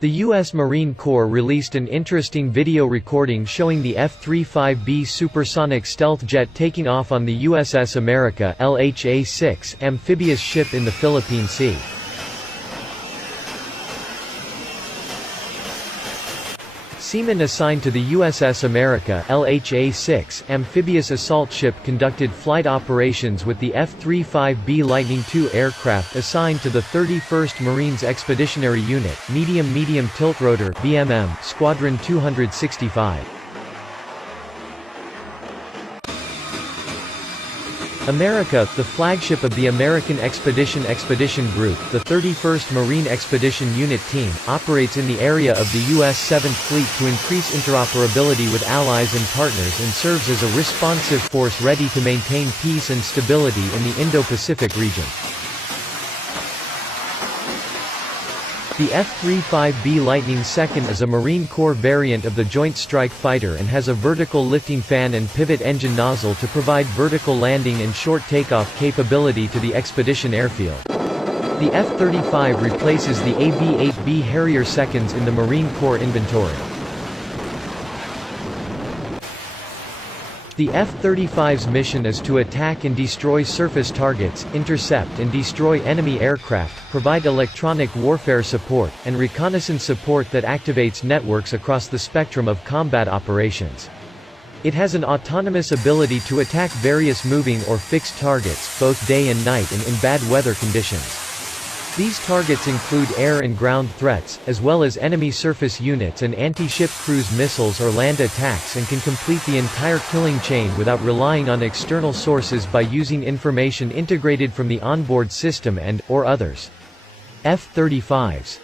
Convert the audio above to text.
The U.S. Marine Corps released an interesting video recording showing the F-35B supersonic stealth jet taking off on the USS America LHA-6 amphibious ship in the Philippine Sea. Seamen assigned to the USS America LHA-6 amphibious assault ship conducted flight operations with the F-35B Lightning II aircraft assigned to the 31st Marines Expeditionary Unit, Medium Tiltrotor (BMM), Squadron 265. America, the flagship of the American Expedition Group, the 31st Marine Expedition Unit Team, operates in the area of the U.S. 7th Fleet to increase interoperability with allies and partners and serves as a responsive force ready to maintain peace and stability in the Indo-Pacific region. The F-35B Lightning II is a Marine Corps variant of the Joint Strike Fighter and has a vertical lifting fan and pivot engine nozzle to provide vertical landing and short takeoff capability to the expedition airfield. The F-35 replaces the AV-8B Harrier seconds in the Marine Corps inventory. The F-35's mission is to attack and destroy surface targets, intercept and destroy enemy aircraft, provide electronic warfare support, and reconnaissance support that activates networks across the spectrum of combat operations. It has an autonomous ability to attack various moving or fixed targets, both day and night and in bad weather conditions. These targets include air and ground threats, as well as enemy surface units and anti-ship cruise missiles or land attacks, and can complete the entire killing chain without relying on external sources by using information integrated from the onboard system and/or others. F-35s